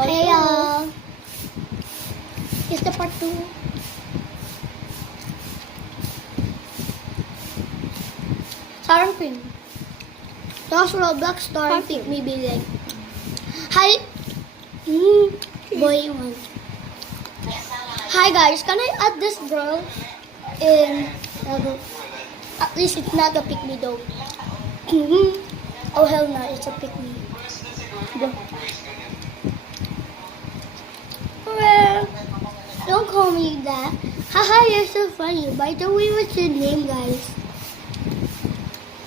part 2. Hey y'all. It's the part 2. Sour cream. Tapos Roblox Star Part Pick two. Me Bilig. Hi. Boy one. Hi guys, can I add this girl in? At least it's not a pick me though. Oh hell no, it's a pick me. Go. Well, don't call me that. Haha, you're so funny. By the way, what's your name, guys?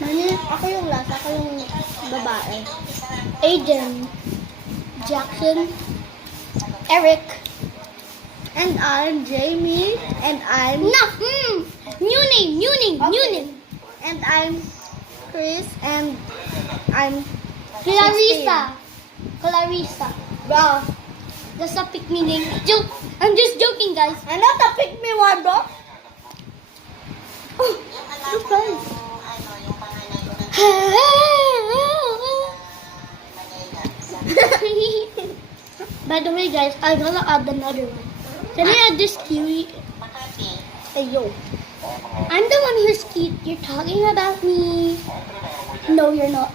Ako yung last. Ako yung babae. Aiden, Jackson, Eric, And I'm Jamie. And I'm... no, new name, new name, new Okay. name. And I'm Chris. And I'm... Clarissa, Clarissa. Bro. That's a pick me name. Joke. I'm just joking, guys. I'm not a pick me one, bro. Oh, surprise. By the way, guys, I'm gonna add another one. Can I add this kiwi? Hey, yo. I'm the one who's cute. You're talking about me. No, you're not.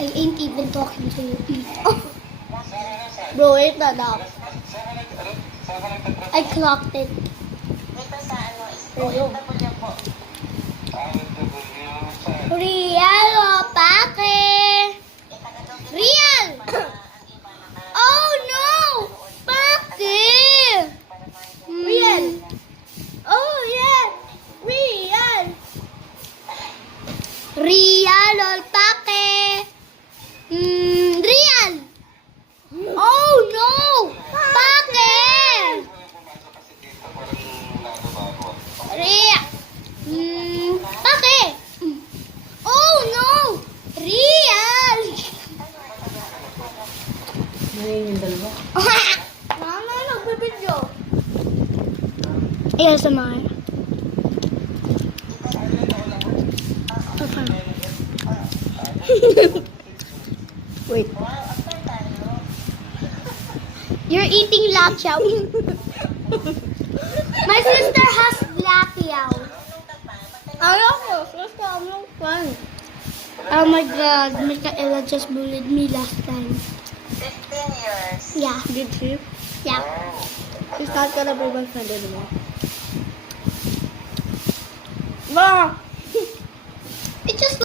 I ain't even talking to you. Bro, wait na daw. I clocked it. Hey, yo. Real o pake? Real! Oh no! Pake! Real. Oh, yeah. Real. Real o pake? Real! Oh no! Pake! Real! Pake! Oh no! Real! Ngayon yung dalawa. Mama, nagbibidyo. ASMR. Wait. You're eating lachiao. My sister has lachiao. Ayoko. Gusto ko yung fun. Oh my god, Michaela just bullied me last time. 15 years. Yeah, Did she? yeah. She's not gonna be my friend anymore. Ma! It just